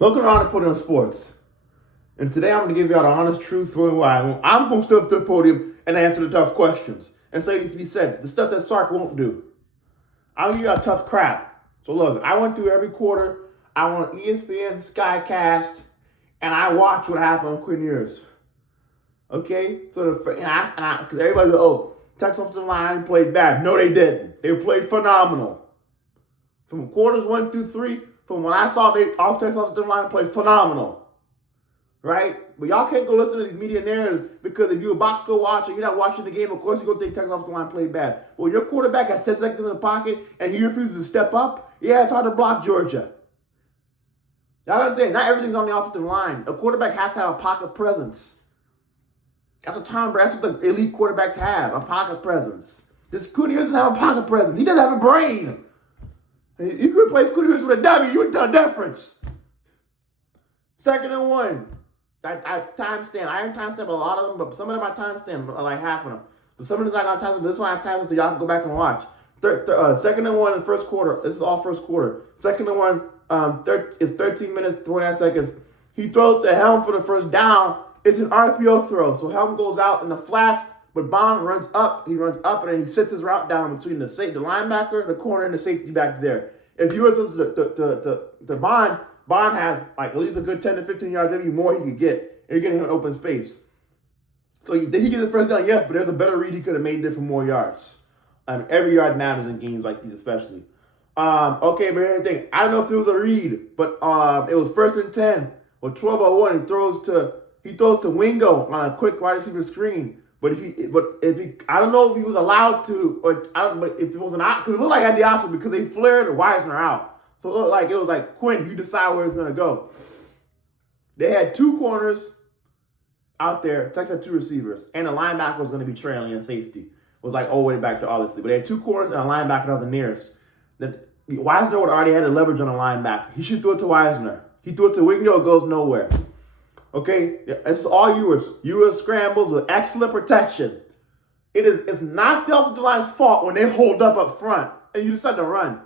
Welcome to Honor Podium Sports. And today I'm going to give you all the honest truth and why. I'm going to step up to the podium and answer the tough questions and say needs to be said. The stuff that Sark won't do. I'll give you all tough crap. So look, I went through every quarter. I went on ESPN, Skycast, and I watched what happened on Quinn Ewers. Okay? So, because everybody said, oh, Texas offensive line played bad. No, they didn't. They played phenomenal. From quarters 1 through 3, from when I saw they Texas offensive line play phenomenal. Right? But y'all can't go listen to these media narratives because if you're a box score watcher, you're not watching the game, of course you're going to think Texas offensive line played bad. Well, your quarterback has 10 seconds in the pocket and he refuses to step up, yeah, it's hard to block Georgia. Y'all understand? Not everything's on the offensive line. A quarterback has to have a pocket presence. That's what the elite quarterbacks have, a pocket presence. This Quinn doesn't have a pocket presence. He doesn't have a brain. You could replace Quinn with a W, you would tell difference. 2nd and 1. I timestamp. I didn't timestamp a lot of them, but some of them I timestamp, like half of them. But some of them I got timestamp. This one I have timestamp, so y'all can go back and watch. 2nd and 1 in the first quarter. This is all first quarter. 2nd and 1. It's 13 minutes, 29 seconds. He throws to Helm for the first down. It's an RPO throw, so Helm goes out in the flats, but Bond runs up. He runs up, and then he sits his route down between the linebacker, the corner, and the safety back there. If you were to Bond, Bond has like at least a good 10 to 15 yards, maybe more he could get. And you're getting him in open space. So did he get the first down? Yes, but there's a better read he could have made there for more yards. Every yard matters in games like these, especially. Okay, but here's the thing. I don't know if it was a read, but it was 1st and 10 with 12:01. He throws to Wingo on a quick wide receiver screen. But if he, I don't know if he was allowed to, but if it was an option, because it looked like I had the option because they flared Wisner out. So it was like Quinn, you decide where it's gonna go. They had 2 corners out there. Texas had 2 receivers, and the linebacker was gonna be trailing in safety. It was like all the way back to obviously, but they had 2 corners and a linebacker that was the nearest. Wisner would already had the leverage on the linebacker. He should throw it to Wisner. He threw it to Wigno, it goes nowhere. Okay, it's all ewers. Ewers scrambles with excellent protection. It's not the offensive line's fault when they hold up front and you decide to run.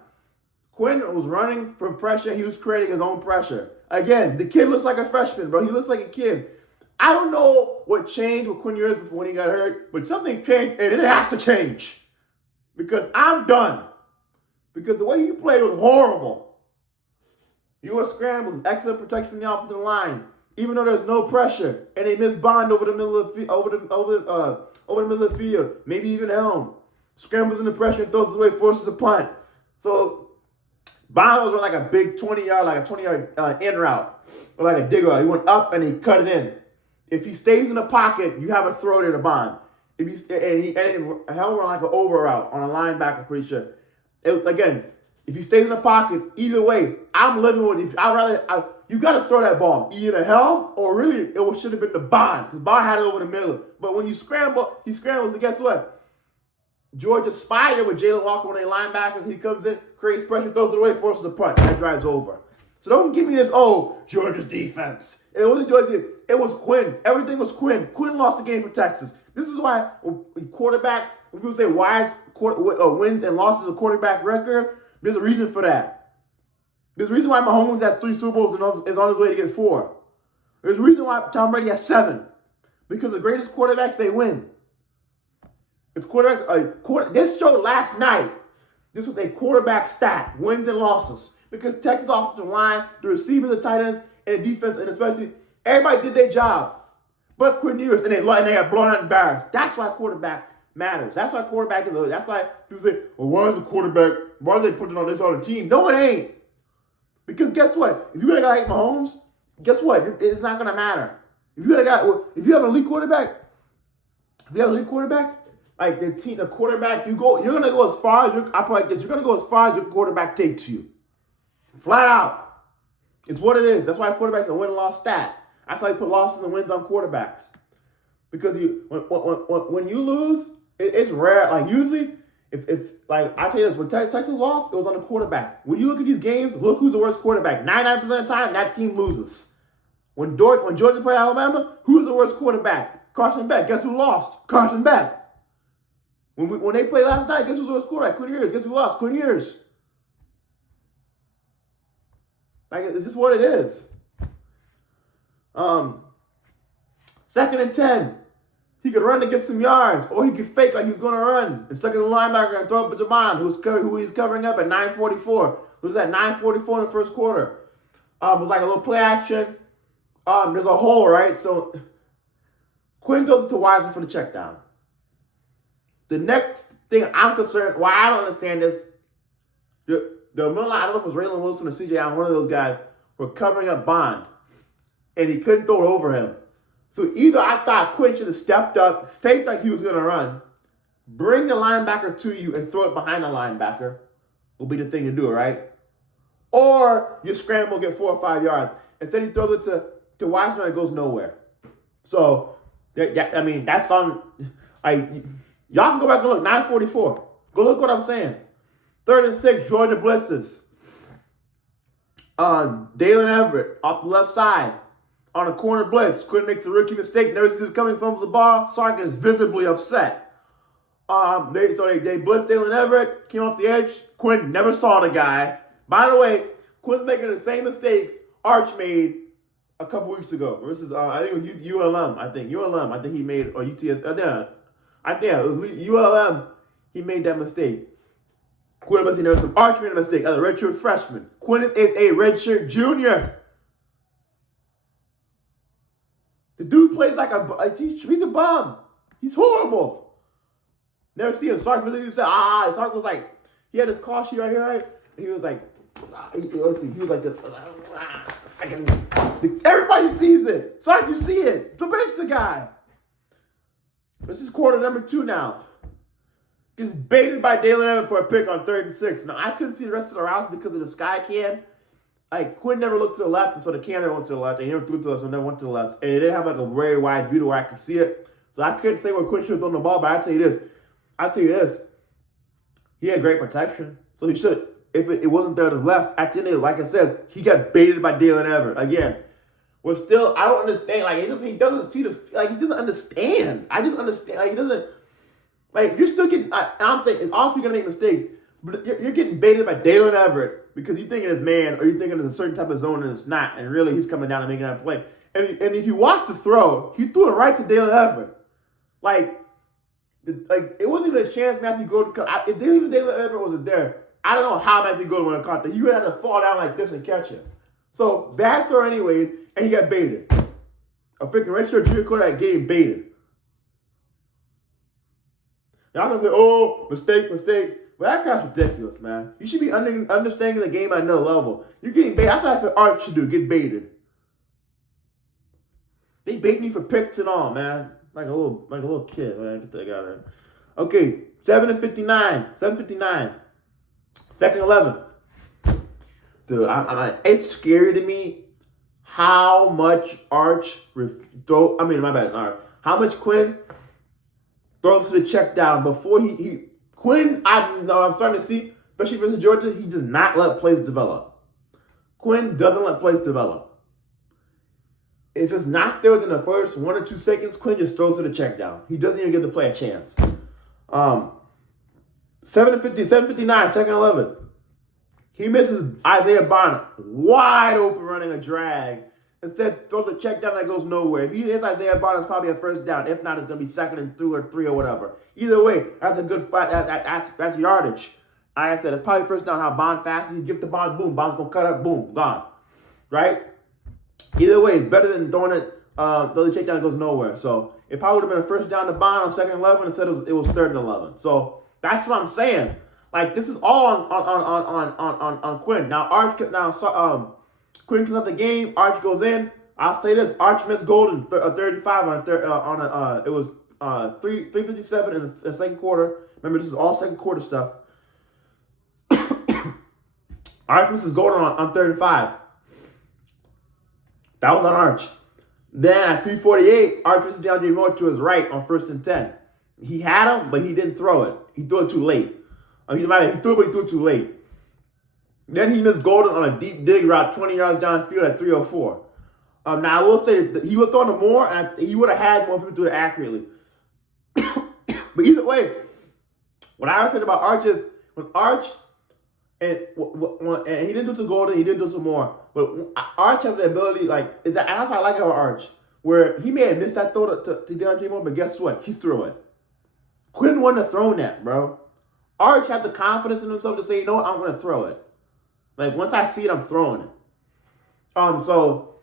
Quinn was running from pressure. He was creating his own pressure. Again, the kid looks like a freshman, bro. He looks like a kid. I don't know what changed with Quinn Ewers before when he got hurt, but something changed, and it has to change. Because I'm done. Because the way he played was horrible. U.S. scrambles, excellent protection from the offensive line, even though there's no pressure, and they miss Bond over the middle of the over the middle of the field, maybe even Helm. Scrambles into pressure and throws it away, forces a punt. So Bond was like a big 20-yard in route, or like a dig route. He went up and he cut it in. If he stays in the pocket, you have a throw there to Bond. Helm run like an over route on a linebacker, pretty sure. Again, if he stays in the pocket, either way, I'm living with it. You got to throw that ball either Helm or really it should have been the Bond because Bond had it over the middle. But when you scramble, he scrambles, and guess what? Georgia spied it with Jalen Walker when they linebackers. He comes in, creates pressure, throws it away, forces a punt. That drives over. So don't give me this, Georgia's defense. It wasn't Georgia. It was Quinn. Everything was Quinn. Quinn lost the game for Texas. This is why quarterbacks, when people say why wins and losses a quarterback record, there's a reason for that. There's a reason why Mahomes has 3 Super Bowls and is on his way to get 4. There's a reason why Tom Brady has 7. Because the greatest quarterbacks, they win. It's this showed last night. This was a quarterback stat, wins and losses. Because Texas offensive line, the receivers, the tight ends, and the defense, and especially everybody did their job. But Quinn Ewers, and they got blown out and embarrassed. That's why quarterback matters. That's why quarterback is. That's why people say, well, why is the quarterback? Why are they putting on this other team? No, it ain't. Because guess what? If you got a guy like Mahomes, guess what? It's not gonna matter. If you have an elite quarterback, like the quarterback, you're gonna go as far as I put like this. You're gonna go as far as your quarterback takes you. Flat out. It's what it is. That's why quarterback's a win-loss stat. That's why you put losses and wins on quarterbacks. Because when you lose, it's rare. Like usually, if like I tell you this, when Texas lost, it was on the quarterback. When you look at these games, look who's the worst quarterback. 99% of the time, that team loses. When Georgia played Alabama, who's the worst quarterback? Carson Beck. Guess who lost? Carson Beck. When they played last night, guess who's the worst quarterback? Quinn Ewers. Guess who lost? Quinn Ewers. Like, it's just what it is. Second and 10. He could run to get some yards, or he could fake like he's going to run and stuck in the linebacker and throw it to Jamon, who he's covering up at 9:44. It was at 9:44 in the first quarter. It was like a little play action. There's a hole, right? So Quinn throws it to Wiseman for the check down. The next thing I'm concerned, why I don't understand this, the middle line, I don't know if it was Raylan Wilson or CJ Allen, one of those guys, were covering up Bond, and he couldn't throw it over him. So either I thought Quinn should have stepped up, faked like he was going to run, bring the linebacker to you and throw it behind the linebacker will be the thing to do, right? Or you scramble, get 4 or 5 yards. Instead, he throws it to Wiseman and it goes nowhere. So, I mean, that's on. Y'all can go back and look. 9:44. Go look what I'm saying. 3rd and 6, Georgia blitzes. Dalen Everett off the left side on a corner blitz. Quinn makes a rookie mistake. Never sees it coming from the ball. Sark is visibly upset. They blitzed Dalen Everett, came off the edge. Quinn never saw the guy. By the way, Quinn's making the same mistakes Arch made a couple weeks ago. This is I think it was ULM. I think he made, or UTS. I think it was ULM. He made that mistake. Quinn must have some. Arch made a mistake as a redshirt freshman. Quinn is a redshirt junior. The dude plays he's a bum. He's horrible. Never see him. Sark was Sark was like, he had his call sheet right here, right? He was like, let's see, he was like this. Everybody sees it. Sark, you see it. So bench the guy. This is quarter number 2 now. Gets baited by Dalen Evans for a pick on 3rd and 6. Now, I couldn't see the rest of the routes because of the sky cam. Quinn never looked to the left, and so the camera went to the left. And he never threw to us, so never went to the left. And it didn't have a very wide view to where I could see it. So I couldn't say where Quinn should have thrown the ball, but I'll tell you this. He had great protection. So he should, if it wasn't there to the left, at the end of it, like I said, he got baited by Dalen Everett. Again, we're still, I don't understand. He doesn't see he doesn't understand. I just understand. He doesn't, you're still getting, I'm thinking, it's also going to make mistakes, but you're getting baited by Dalen Everett because you're thinking it's man, or you're thinking it's a certain type of zone and it's not, and really he's coming down and making that play. And if you watch the throw, he threw it right to Dalen Everett. It wasn't even a chance Matthew Golden, if Dalen Everett wasn't there, I don't know how Matthew Golden would have caught that. He would have to fall down like this and catch it. So, bad throw anyways, and he got baited. A freaking redshirt junior quarterback getting baited. Y'all gonna say, oh, mistakes. Well, that crap's ridiculous, man. You should be understanding the game at another level. You're getting baited. That's what I feel Arch should do, get baited. They baiting you for picks and all, man. Like a little kid, man. Get that guy there. Okay, 7:59. 2nd 11. Dude, it's scary to me how much how much Quinn throws to the check down before Quinn, I'm starting to see, especially versus Georgia, he does not let plays develop. Quinn doesn't let plays develop. If it's not there within the first 1 or 2 seconds, Quinn just throws to the check down. He doesn't even give the play a chance. 7:59, 2nd 11. He misses Isaiah Bond wide open running a drag. Instead, throws a check down that goes nowhere. If he hits Isaiah Bond, it's probably a first down. If not, it's going to be 2nd and 2 or 3 or whatever. Either way, that's a good that's yardage. Like I said, it's probably first down. How Bond fast, you give the Bond, boom, Bond's going to cut up, boom, gone. Right? Either way, it's better than throwing it, throw the check down that goes nowhere. So it probably would have been a first down to Bond on 2nd and 11. Instead, it was 3rd and 11. So that's what I'm saying. This is all on Quinn. Now Quinn comes up the game. Arch goes in. I'll say this: Arch missed Golden 35 it was 3:57 in the 2nd quarter. Remember, this is all 2nd quarter stuff. Arch misses Golden on 3rd and 5. That was on Arch. Then at 3:48, Arch misses DeAndre Moore to his right on 1st and 10. He had him, but he didn't throw it. He threw it too late. He threw it, but he threw it too late. Then he missed Golden on a deep dig route 20 yards downfield at 3:04. Now, I will say that he was throwing to Moore, and he would have had more if he threw it accurately. But either way, what I was saying about Arch is, when Arch, and he didn't do to Golden, he didn't do to Moore. But Arch has the ability, like, that's what I like about Arch, where he may have missed that throw to DeAndre Moore, but guess what? He threw it. Quinn wouldn't have thrown that, bro. Arch had the confidence in himself to say, you know what, I'm going to throw it. Like, once I see it, I'm throwing it. So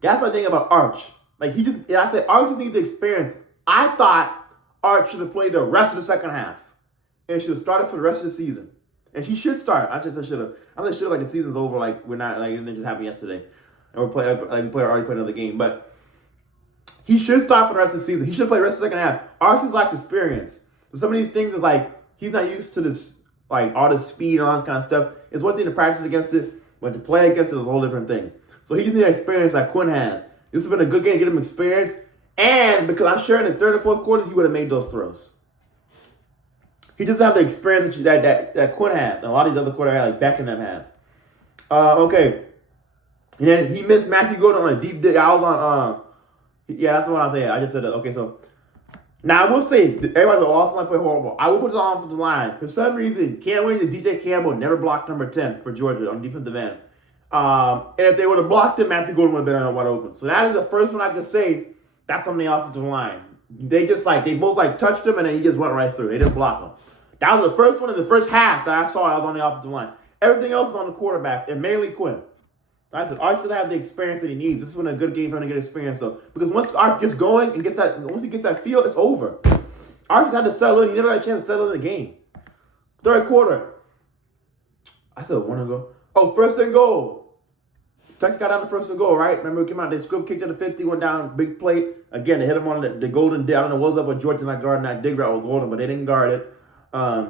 that's my thing about Arch. Like, I said, Arch just needs the experience. I thought Arch should have played the rest of the second half. And should have started for the rest of the season. And he should start. I just said should have. I think should have, like, the season's over, like, we're not, like, it didn't just happen yesterday. And we already played another game. But he should start for the rest of the season. He should play the rest of the second half. Arch lacks experience. So some of these things is like, he's not used to this, like, all this speed and all this kind of stuff. It's one thing to practice against it, but to play against it is a whole different thing. So he just needs experience like Quinn has. This has been a good game to get him experience. And because I'm sure in the third and fourth quarters, he would have made those throws. He doesn't have the experience that Quinn has. And a lot of these other quarterbacks, like Beck and them, have. Okay. And then he missed Matthew Gordon on a deep dig. I was on, yeah, that's the one I'm saying. I just said that. Okay, so. Now, I will say, everybody's an offensive line play horrible. I will put this on offensive line. For some reason, Cam Williams and DJ Campbell never blocked number 10 for Georgia on defensive end. And if they would have blocked him, Matthew Gordon would have been wide open. So that is the first one I could say that's on the offensive line. They both touched him and then he just went right through. They didn't block him. That was the first one in the first half that I saw that was on the offensive line. Everything else is on the quarterback, and mainly Quinn. Like I said, Arch doesn't have the experience that he needs. This is when a good game for him to get experience, though. Because once Arch gets going and once he gets that feel, it's over. Arch had to settle in. He never had a chance to settle in the game. Third quarter. I said 1 and go. Oh, first and goal. Texas got down to first and goal, right? Remember, we came out, they scoop kicked to the 50, went down, big play. Again, they hit him on the golden dig. I don't know what's up with Georgia not guarding that dig route with Golden, but they didn't guard it. I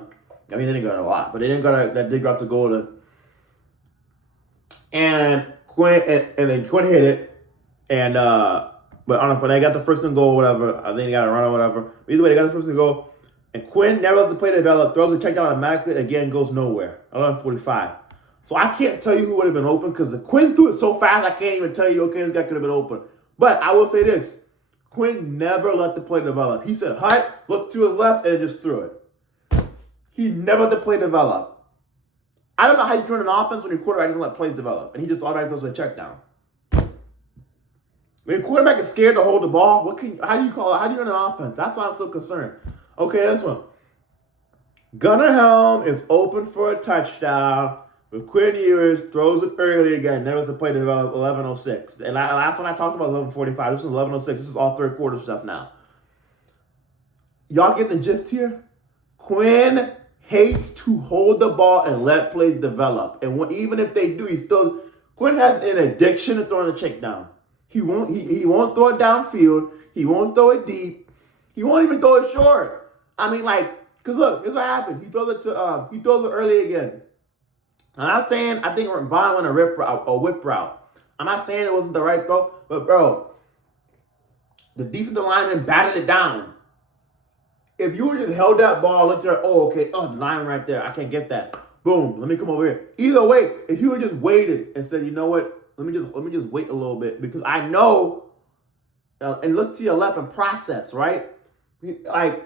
mean, they didn't guard it a lot, but they didn't guard that dig route to Golden. And Quinn, and then Quinn hit it. And, but I don't know if they got the first and goal or whatever. I think they got a run or whatever. But either way, they got the first and goal. And Quinn never lets the play develop, throws the check down automatically, again, goes nowhere. 11:45. So I can't tell you who would have been open because Quinn threw it so fast, I can't even tell you, okay, this guy could have been open. But I will say this. Quinn never let the play develop. He said, hut, looked to his left, and just threw it. He never let the play develop. I don't know how you run an offense when your quarterback doesn't let plays develop, and he just automatically throws a check down. When your quarterback is scared to hold the ball, how do you call it? How do you run an offense? That's why I'm so concerned. Okay, this one. Gunnar Helm is open for a touchdown. But Quinn Ewers throws it early again. Never has the play to develop 11:06. And last one I talked about 11:45. This is 11:06. This is all third quarter stuff now. Y'all getting the gist here? Quinn hates to hold the ball and let plays develop. And even if they do, Quinn has an addiction to throwing the check down. He won't throw it downfield. He won't throw it deep. He won't even throw it short. I mean, because look, here's what happened. He throws it early again. I'm not saying I think Bond went a whip route. I'm not saying it wasn't the right throw, but bro, the defensive lineman batted it down. If you would just held that ball, looked at the lineman right there, I can't get that. Boom, let me come over here. Either way, if you would just waited and said, you know what, let me just wait a little bit because I know, and look to your left and process, right? Like,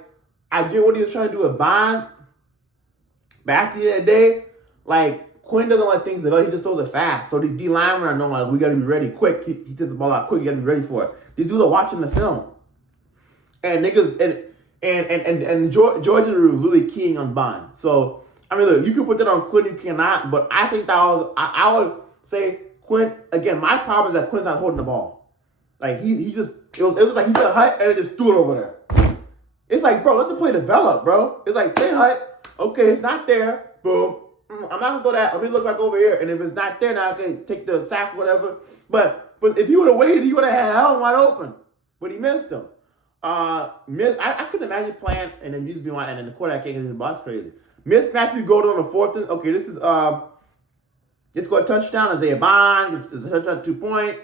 I get what he was trying to do with Bond back to the other day, like. Quinn doesn't let things develop. He just throws it fast. So these D linemen are knowing, like, we got to be ready quick. He takes the ball out quick. You got to be ready for it. These dudes are watching the film. And niggas, and Georgia is really keying on Bond. So, I mean, look, you can put that on Quinn, you cannot. But I think that was, I would say Quinn, again, my problem is that Quinn's not holding the ball. Like, it was like he said hut and then just threw it over there. It's like, bro, let the play develop, bro. It's like, say hut. Okay, it's not there. Boom. I'm not going to throw that. Let me look back over here. And if it's not there, now I can take the sack, whatever. But if he would have waited, he would have had Helm wide open. But he missed him. I couldn't imagine playing and then just be one, and then the quarterback can't get his boss crazy. Missed Matthew Golden on the fourth. Okay, this is this got a touchdown. Isaiah Bond. It's a touchdown 2-point.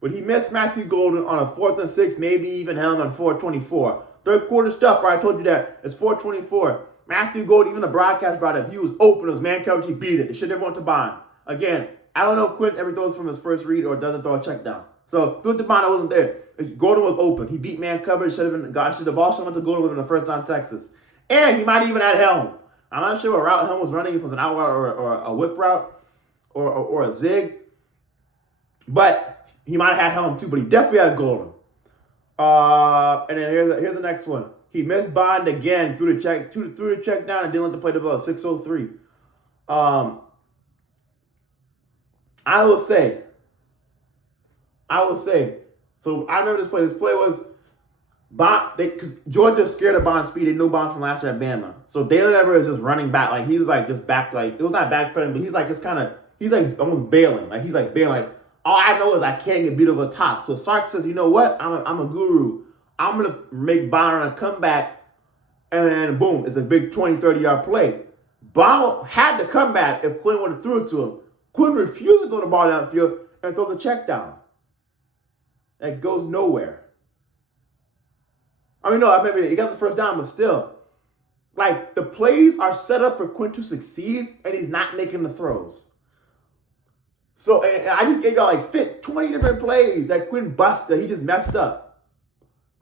But he missed Matthew Golden on a 4th and 6, maybe even Helm on 4:24. Third quarter stuff, right? I told you that. It's 4:24. Matthew Golden, even the broadcast brought up, he was open. It was man coverage. He beat it. It should have went to Bond. Again, I don't know if Quinn ever throws from his first read or doesn't throw a check down. So, threw it to Bond. I wasn't there. Golden was open. He beat man coverage. Should have been, gosh, the ball should have went to Golden within the first time Texas. And he might even had Helm. I'm not sure what route Helm was running, if it was an out route or a whip route or a zig. But he might have had helm too, but he definitely had golden. And then here's the next one. He missed Bond again through the check down and didn't let the play develop. 603. Um, I will say. So I remember this play. This play was Bond, because Georgia scared of Bond's speed. They knew Bond from last year at Bama. So Dalen Everett is just running back. Like, he's like just back, like, it was not backpedaling, but he's like just kind of, he's like almost bailing. Like, he's like bailing. Like, all I know is I can't get beat over the top. So Sark says, you know what? I'm a guru. I'm going to make Bond on a comeback. And then boom, it's a big 20, 30-yard play. Bond had to come back if Quinn would have threw it to him. Quinn refused to throw the ball downfield and throw the check down. That goes nowhere. I mean, no, maybe he got the first down, but still. Like, the plays are set up for Quinn to succeed, and he's not making the throws. So, and I just gave y'all like 20 different plays that Quinn busted. He just messed up.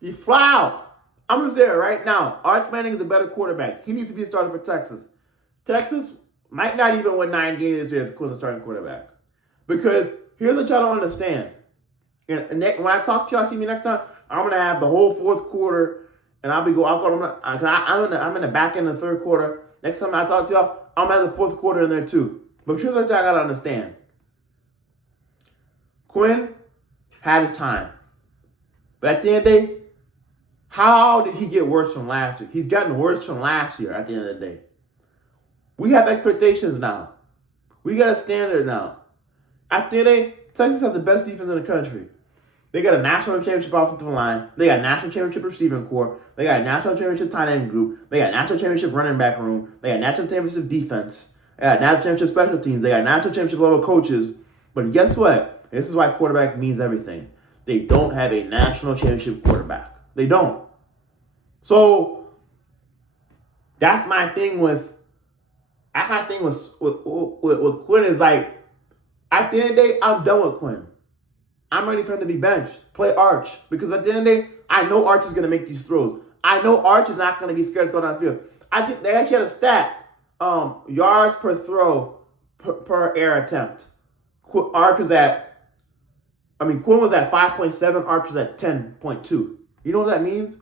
He fly out. I'm going to say it right now. Arch Manning is a better quarterback. He needs to be a starter for Texas. Texas might not even win 9 games this year if Quinn's a starting quarterback. Because here's what y'all don't understand. And when I talk to y'all, see me next time, I'm going to have the whole fourth quarter, and I'm in the back end of the third quarter. Next time I talk to y'all, I'm going to have the fourth quarter in there too. But here's what y'all got to understand. Quinn had his time. But at the end of the day, how did he get worse from last year? He's gotten worse from last year at the end of the day. We have expectations now. We got a standard now. At the end of the day, Texas has the best defense in the country. They got a national championship offensive line. They got a national championship receiving core. They got a national championship tight end group. They got a national championship running back room. They got a national championship defense. They got a national championship special teams. They got a national championship level coaches. But guess what? This is why quarterback means everything. They don't have a national championship quarterback. They don't. So that's my thing with Quinn is like, at the end of the day, I'm done with Quinn. I'm ready for him to be benched. Play Arch. Because at the end of the day, I know Arch is going to make these throws. I know Arch is not going to be scared to throw downfield. I think they actually had a stat. Yards per throw per air attempt. Quinn was at 5.7. Arch was at 10.2. You know what that means?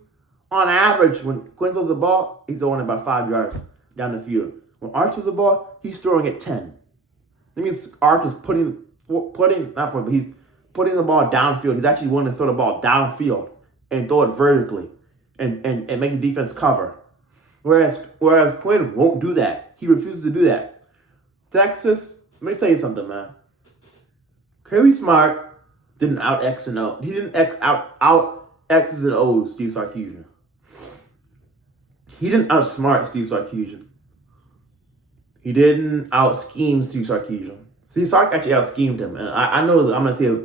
On average, when Quinn throws the ball, he's throwing about 5 yards down the field. When Arch throws the ball, he's throwing it 10. That means Arch is putting the ball downfield. He's actually wanting to throw the ball downfield and throw it vertically and make the defense cover. Whereas Quinn won't do that. He refuses to do that. Texas, let me tell you something, man. Kirby Smart didn't out X and O. He didn't out X's and O's Steve Sarkisian. He didn't outsmart Steve Sarkisian. He didn't out-scheme Steve Sarkisian. Steve Sark actually out-schemed him. And I know I'm going to see it.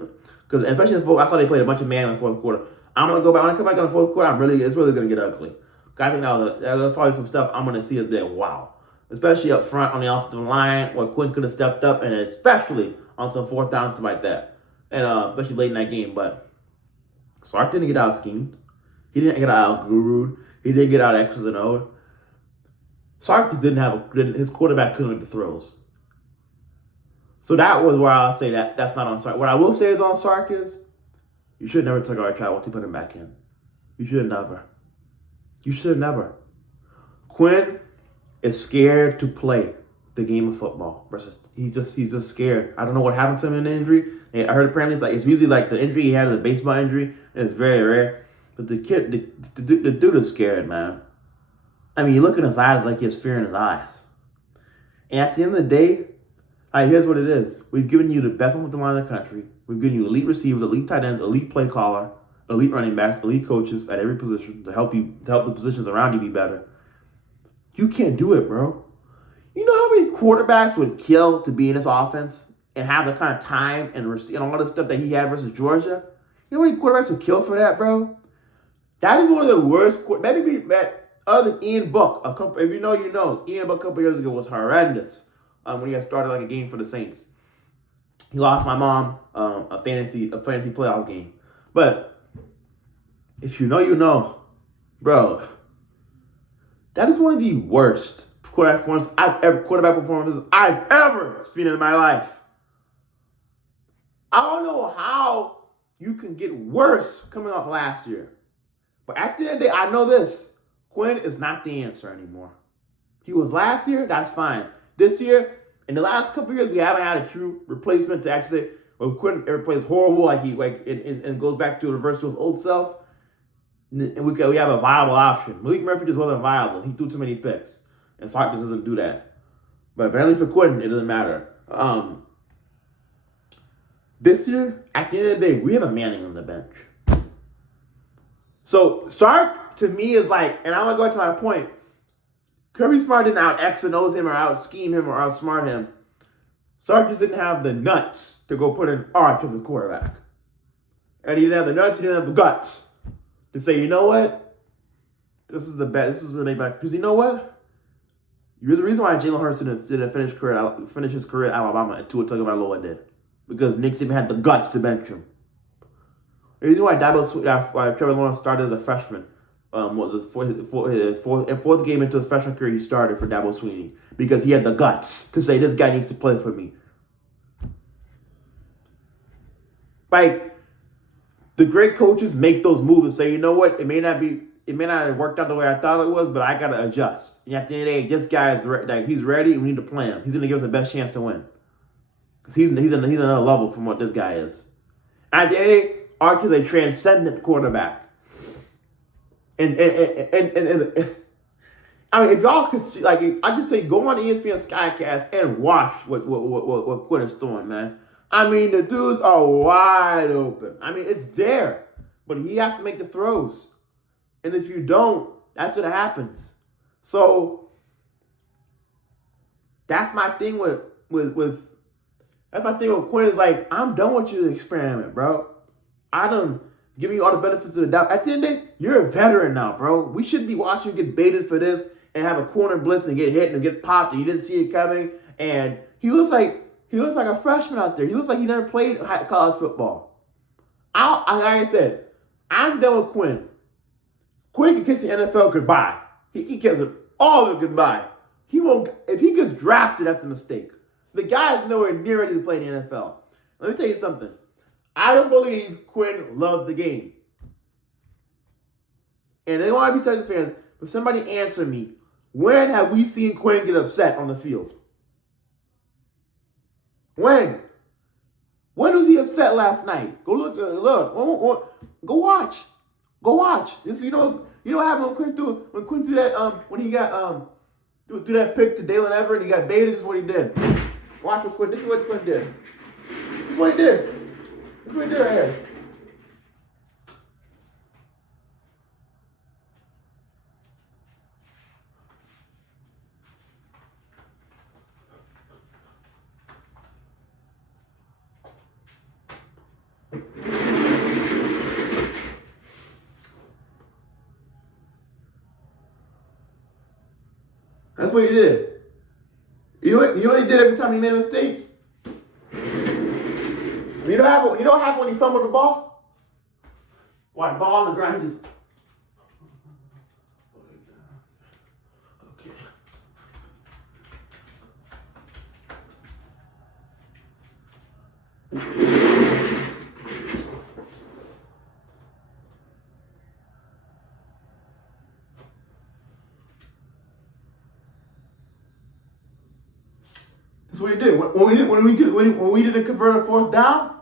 Because especially in the fourth, I saw they played a bunch of man in the fourth quarter. I'm going to go back. When I come back in the fourth quarter, it's really going to get ugly. I think there's probably some stuff I'm going to see as there. Wow. Especially up front on the offensive line where Quinn could have stepped up. And especially on some fourth downs, stuff like that. And especially late in that game. But Sark didn't get out-schemed. He didn't get out-gurued. He didn't get out X's and O's. Sark just his quarterback couldn't make the throws. So that was where I'll say that's not on Sark. What I will say is on Sark is, you should never take Arch out once you put him back in. You should never. Quinn is scared to play the game of football. Versus he's just scared. I don't know what happened to him in the injury. I heard apparently it's usually like the injury he had is a baseball injury. And it's very rare. But the dude is scared, man. I mean, you look in his eyes like he has fear in his eyes. And at the end of the day, here's what it is. We've given you the best offensive line in the country. We've given you elite receivers, elite tight ends, elite play caller, elite running backs, elite coaches at every position to help the positions around you be better. You can't do it, bro. You know how many quarterbacks would kill to be in this offense and have the kind of time and all the stuff that he had versus Georgia? You know how many quarterbacks would kill for that, bro? That is one of the worst. Maybe other than Ian Book, if you know, you know. Ian Book a couple years ago was horrendous when he had started like a game for the Saints. He lost my mom a fantasy playoff game. But if you know, you know, bro. That is one of the worst quarterback performances I've ever seen in my life. I don't know how you can get worse coming off last year. But at the end of the day, I know this. Quinn is not the answer anymore. He was last year, that's fine. This year, in the last couple of years, we haven't had a true replacement to actually say, well, Quinn plays horrible, and goes back to reverse to his old self. And we have a viable option. Malik Murphy just wasn't viable. He threw too many picks. And Sark just doesn't do that. But apparently for Quinn, it doesn't matter. This year, at the end of the day, we have a Manning on the bench. So Sark, to me, is like, and I want to go to my point, Kirby Smart didn't out X and O's him or out scheme him or outsmart him. Sark just didn't have the nuts to go put in Arch as a quarterback. And he didn't have the nuts, he didn't have the guts to say, you know what? This is the best. This is the make back. Because you know what? You're the reason why Jalen Hurts didn't finish his career at Alabama and Tua Tagovailoa did. Because Nick Saban had the guts to bench him. The reason why Trevor Lawrence started as a freshman was his fourth game into his freshman career, he started for Dabo Swinney because he had the guts to say, this guy needs to play for me. Like, the great coaches make those moves and say, you know what, it may not have worked out the way I thought it was, but I got to adjust. And at the end of the day, this guy is he's ready, we need to play him. He's going to give us the best chance to win. Because he's another level from what this guy is. At the end of the day, Arch is a transcendent quarterback. And I mean, if y'all could see, like, I just say go on ESPN Skycast and watch what Quinn is doing, man. I mean, the dudes are wide open. I mean, it's there, but he has to make the throws. And if you don't, that's what happens. So that's my thing with Quinn is like, I'm done with your experiment, bro. I done giving you all the benefits of the doubt. At the end of the day, you're a veteran now, bro. We shouldn't be watching you get baited for this and have a corner blitz and get hit and get popped and you didn't see it coming. And he looks like a freshman out there. He looks like he never played college football. Like I said, I'm done with Quinn. Quinn can kiss the NFL goodbye. He can kiss it all of it goodbye. He won't. If he gets drafted, that's a mistake. The guy is nowhere near ready to play in the NFL. Let me tell you something. I don't believe Quinn loves the game. And they don't want to be Texas fans, but somebody answer me. When have we seen Quinn get upset on the field? When? When was he upset last night? Go look. Go watch. Go watch. This, you know what happened when Quinn threw that when he got threw that pick to Dalen Everett and he got baited. This is what he did. Watch what Quinn. This is what Quinn did. This is what he did. This is what he did right here. That's what he did. You know what he did every time he made a mistake? You know what happened when he fumbled the ball? Why, the ball on the ground, he just... Okay. That's what he did. When we didn't convert a fourth down.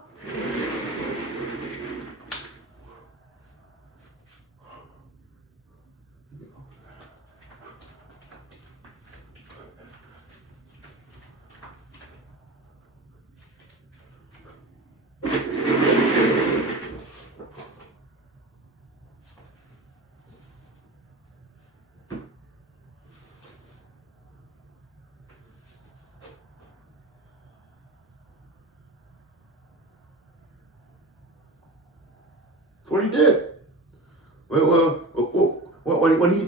That's what he did.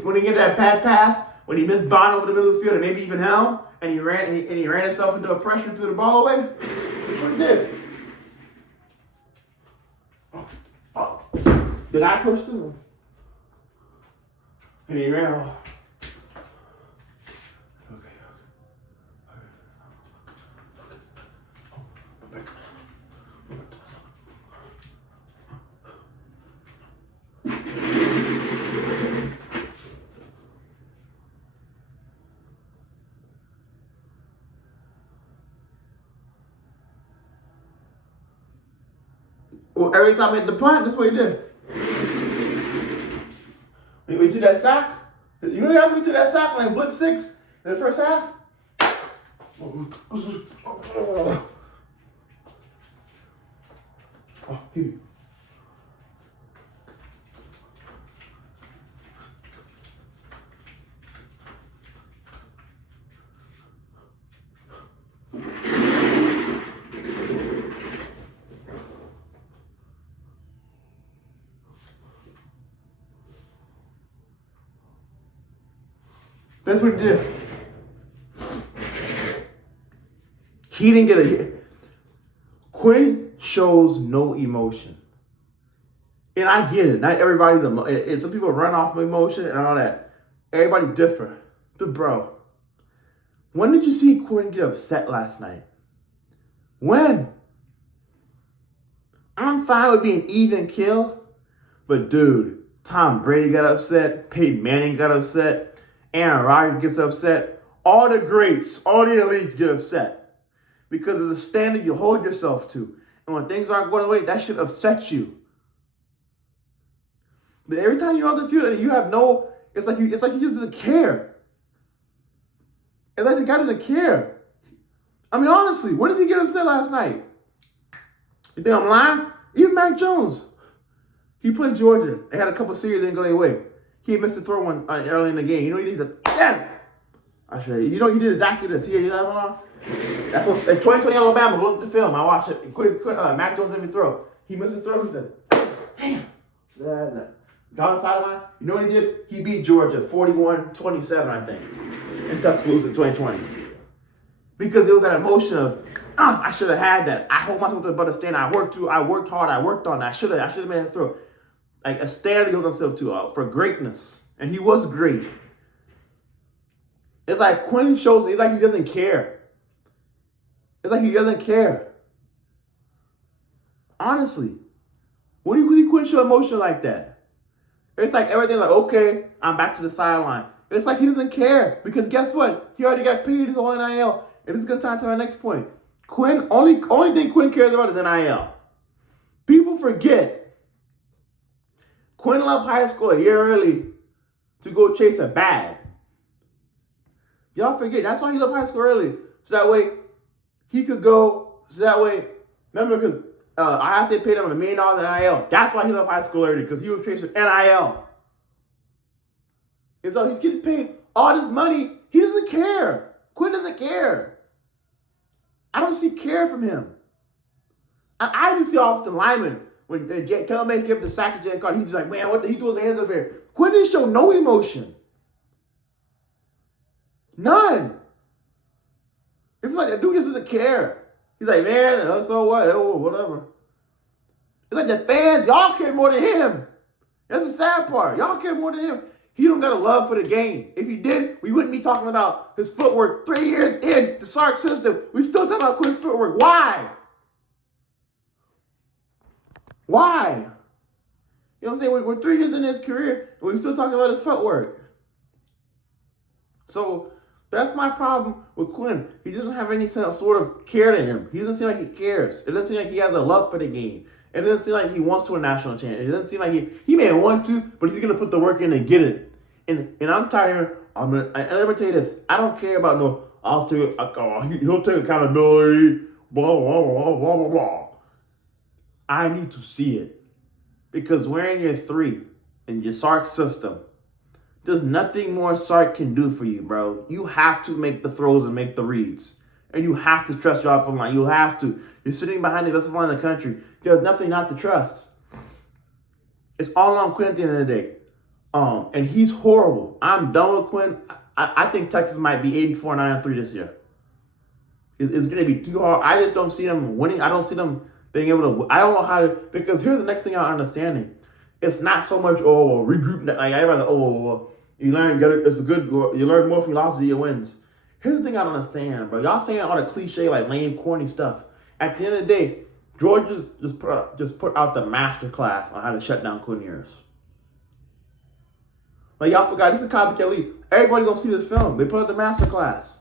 When he get that bad pass, when he missed Bond over the middle of the field and maybe even Helm, and he ran himself into a pressure and threw the ball away. That's what he did. Did I push him? And he ran off. Okay. Well, every time he hit the punt, that's what he did. He took that sack. You know how he took that sack when they blitzed 6 in the first half? That's what he did. He didn't get a hit. Quinn shows no emotion. And I get it. Not everybody's some people run off of emotion and all that. Everybody's different. But bro, when did you see Quinn get upset last night? When? I'm fine with being even kill. But dude, Tom Brady got upset. Peyton Manning got upset. Aaron Rodgers gets upset. All the greats, all the elites get upset. Because of the standard you hold yourself to. And when things aren't going away, that should upset you. But every time you're on the field and you have no, it's like he just doesn't care. It's like the guy doesn't care. I mean, honestly, what did he get upset last night? You think I'm lying? Even Mac Jones. He played Georgia. They had a couple series that didn't go their way. He missed a throw one early in the game. You know what he did? He said, damn! I show you. You know he did exactly this. Here, you have one on? That's what, in 2020 Alabama, look at the film. I watched it. Mac Jones every throw. He missed a throw. He said, damn. Got on the sideline. You know what he did? He beat Georgia 41-27, I think, in Tuscaloosa in 2020. Because there was that emotion of, I should have had that. I hold myself to a better standard. I worked hard. I worked on that. I should have made a throw. Like a standard he holds himself to for greatness. And he was great. It's like Quinn shows me, it's like he doesn't care. It's like he doesn't care. Honestly. When do you Quinn show emotion like that? It's like everything's like, okay, I'm back to the sideline. It's like he doesn't care. Because guess what? He already got paid his whole NIL. And this is going to tie to my next point. Quinn, only thing Quinn cares about is NIL. People forget. Quinn left high school a year early to go chase a bag. Y'all forget. That's why he left high school early. So that way he could go. So that way, remember, because I have to pay him $1 million NIL. That's why he left high school early, because he was chasing NIL. And so he's getting paid all this money. He doesn't care. Quinn doesn't care. I don't see care from him. I even see Austin Lyman when Kellen May gave the sack to Jalen Carter. He's like, man, what the he threw his hands up here. Quinn didn't show no emotion. None. It's like the dude just doesn't care. He's like, man, so what? Oh, whatever. It's like the fans, y'all care more than him. That's the sad part. Y'all care more than him. He don't got a love for the game. If he did, we wouldn't be talking about his footwork 3 years in the Sark system. We still talking about Quinn's footwork. Why? Why? You know what I'm saying? We're 3 years in his career, and we're still talking about his footwork. So that's my problem with Quinn. He doesn't have any sort of care to him. He doesn't seem like he cares. It doesn't seem like he has a love for the game. It doesn't seem like he wants to win a national championship. It doesn't seem like he may want to, but he's going to put the work in and get it. And I'm tired. Let me tell you this. I don't care about no, he'll take accountability, blah, blah, blah, blah, blah, blah. I need to see it. Because we're in year 3 in your Sark system. There's nothing more Sark can do for you, bro. You have to make the throws and make the reads. And you have to trust your offensive line. You have to. You're sitting behind the best line in the country. There's nothing not to trust. It's all on Quinn at the end of the day. And he's horrible. I'm done with Quinn. I think Texas might be 84-9-3 this year. It's going to be too hard. I just don't see them winning. I don't see them being able to. I don't know how to. Because here's the next thing I'm understanding. It's not so much, regroup. Like, everybody, you learn, it's a good, you learn more from your losses than your wins. Here's the thing I don't understand, bro. Y'all saying all the cliche, like lame, corny stuff. At the end of the day, Georgia just put out the master class on how to shut down Quinn Ewers. Like, y'all forgot, this is a copycat league. Everybody gonna see this film. They put out the master class.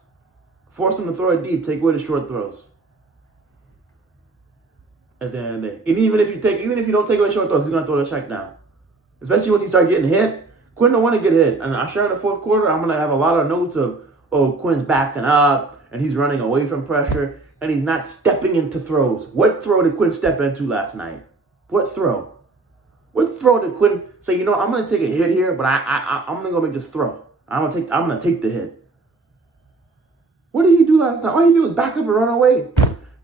Force him to throw it deep, take away the short throws. at the end of the day. And even if you don't take away short throws, he's gonna throw the check down. Especially when he start getting hit. Quinn don't want to get hit. And I'm sure in the fourth quarter, I'm gonna have a lot of notes of, oh, Quinn's backing up and he's running away from pressure and he's not stepping into throws. What throw did Quinn step into last night? What throw? What throw did Quinn say, I'm gonna take a hit here, but I'm gonna go make this throw. I'm gonna take the hit. What did he do last night? All he did was back up and run away.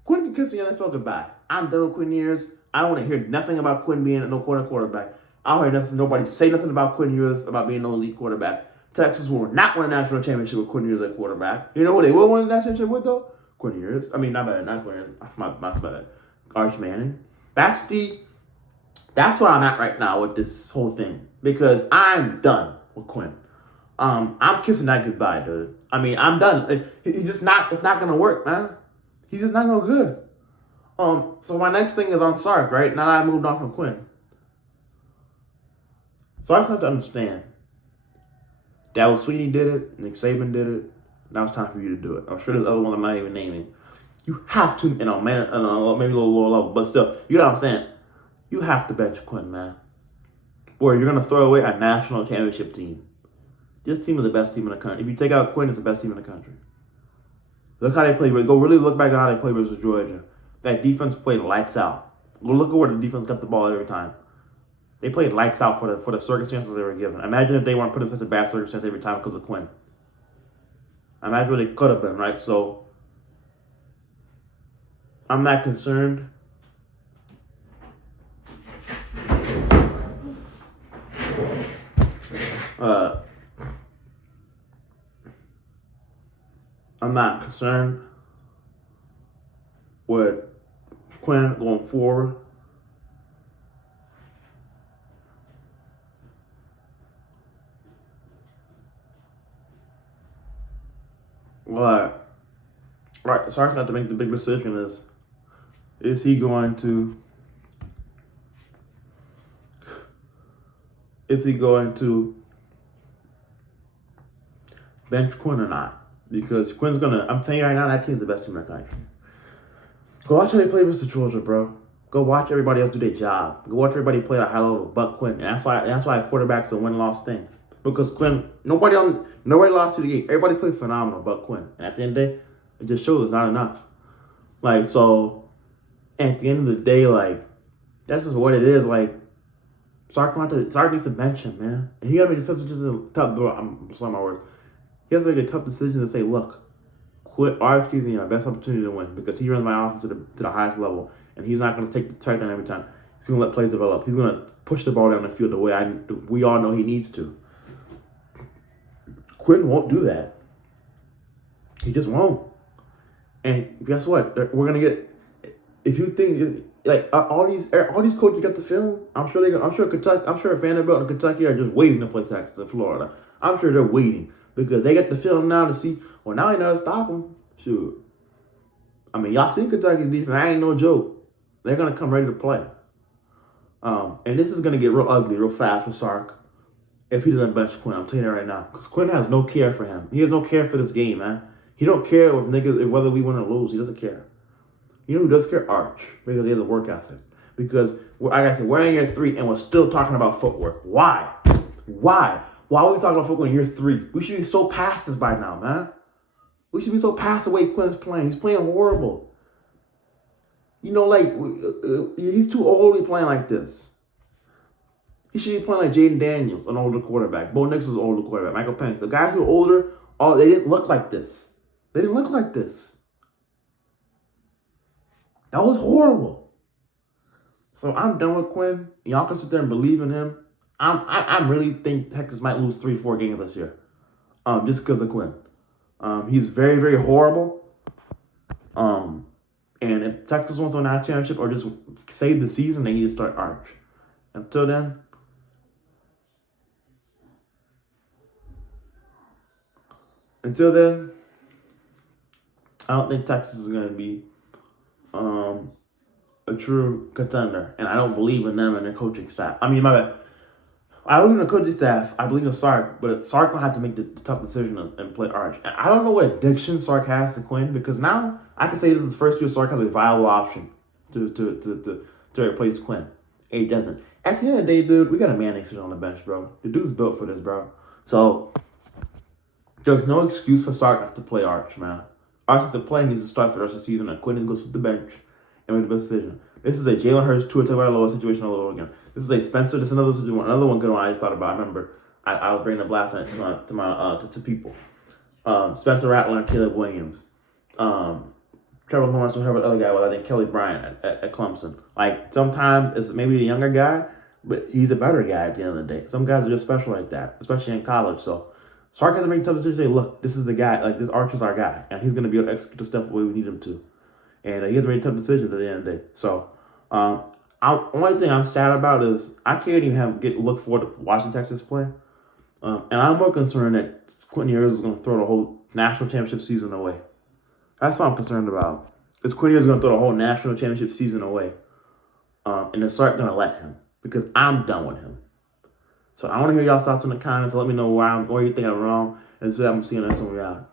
Quinn can kiss the NFL goodbye. I'm done with Quinn Ewers. I don't want to hear nothing about Quinn being no quarterback. I don't hear nobody say nothing about Quinn Ewers about being no elite quarterback. Texas will not win a national championship with Quinn Ewers at quarterback. You know what they will win a national championship with though? Quinn Ewers. I mean, not Quinn Ewers. My bad. Arch Manning. That's where I'm at right now with this whole thing because I'm done with Quinn. I'm kissing that goodbye, dude. I mean, I'm done. He's just not. It's not gonna work, man. He's just not no good. So my next thing is on Sark, right? Now that I moved on from Quinn. So I just have to understand. Dallas Sweeney did it. Nick Saban did it. Now it's time for you to do it. I'm sure there's other ones I'm not even naming. You have to, maybe a little lower level, but still, you know what I'm saying? You have to bench Quinn, man. Or you're going to throw away a national championship team. This team is the best team in the country. If you take out Quinn, it's the best team in the country. Look how they play. Go really look back at how they play versus Georgia. That defense played lights out. Go look at where the defense got the ball every time. They played lights out for the circumstances they were given. Imagine if they weren't put in such a bad circumstance every time because of Quinn. Imagine what they could have been, right? So I'm not concerned. I'm not concerned with Quinn going forward. But right, Sark's not to make the big decision is he going to bench Quinn or not? Because Quinn's gonna, I'm telling you right now, that team's the best team in the country. Go watch how they play versus Georgia, bro. Go watch everybody else do their job. Go watch everybody play at a high level but Quinn. And that's why quarterback's a win-loss thing. Because Quinn, nobody lost to the game. Everybody played phenomenal but Quinn. And at the end of the day, it just shows it's not enough. Like, so, at the end of the day, like, that's just what it is. Like, Sark needs to bench him, man. And he got to make such a tough, I'm sorry my words. He has to make a tough decision to say, look, RFK is our best opportunity to win because he runs my offense to the highest level. And he's not going to take the touchdown every time. He's going to let plays develop. He's going to push the ball down the field the way we all know he needs to. Quinn won't do that. He just won't. And guess what? We're going to get, if you think, like, all these coaches got the film, I'm sure Vanderbilt and Kentucky are just waiting to play Texas and Florida. I'm sure they're waiting because they got the film now to see, well, now they know how to stop them. Shoot. I mean, y'all seen Kentucky's defense. I ain't no joke. They're going to come ready to play. And this is going to get real ugly real fast for Sark if he doesn't bench Quinn. I'm telling you that right now. Because Quinn has no care for him. He has no care for this game, man. He don't care if whether we win or lose. He doesn't care. You know who does care? Arch. Because he has a work ethic. Because, like I said, we're in year 3 and we're still talking about footwork. Why? Why are we talking about footwork in year 3? We should be so past this by now, man. We should be so past the way Quinn's playing. He's playing horrible. You know, like, he's too old to be playing like this. He should be playing like Jaden Daniels, an older quarterback. Bo Nix was an older quarterback. Michael Penix. The guys who are older, they didn't look like this. They didn't look like this. That was horrible. So I'm done with Quinn. Y'all can sit there and believe in him. I really think Texas might lose 3-4 games this year. Just because of Quinn. He's very, very horrible. And if Texas wants to win that championship or just save the season, they need to start Arch. Until then, I don't think Texas is going to be a true contender. And I don't believe in them and their coaching staff. I mean, my bad. I believe in the coaching staff. I believe in Sark. But Sark will have to make the tough decision and play Arch. I don't know what addiction Sark has to Quinn. Because now I can say this is the first year Sark has a viable option to replace Quinn. He doesn't. At the end of the day, dude, we got a Manning sitting on the bench, bro. The dude's built for this, bro. So there's no excuse for Sark not to play Arch, man. Arch is to play, needs to start for the rest of the season, and Quinn goes to the bench and make the best decision. This is a Jalen Hurts, Tua Tagovailoa situation all over again. This is a Spencer. This is another situation. Another one good one I just thought about. I remember I was bringing up last night to people. Spencer Rattler and Caleb Williams. Trevor Lawrence or whoever the other guy was. I think Kelly Bryant at Clemson. Like, sometimes it's maybe a younger guy, but he's a better guy at the end of the day. Some guys are just special like that, especially in college. So Sark has to make tough decisions. Say, look, this is the guy. Like, this Arch is our guy, and he's going to be able to execute the stuff the way we need him to. And he has to make tough decisions at the end of the day. So, only thing I'm sad about is I can't even look forward to watching Texas play. And I'm more concerned that Quinn Ewers is going to throw the whole national championship season away. That's what I'm concerned about. Is Quinn Ewers going to throw the whole national championship season away? And then Sark going to let him. Because I'm done with him. So I want to hear y'all's thoughts in the comments. Let me know where you think I'm wrong. And so I'm seeing this one out.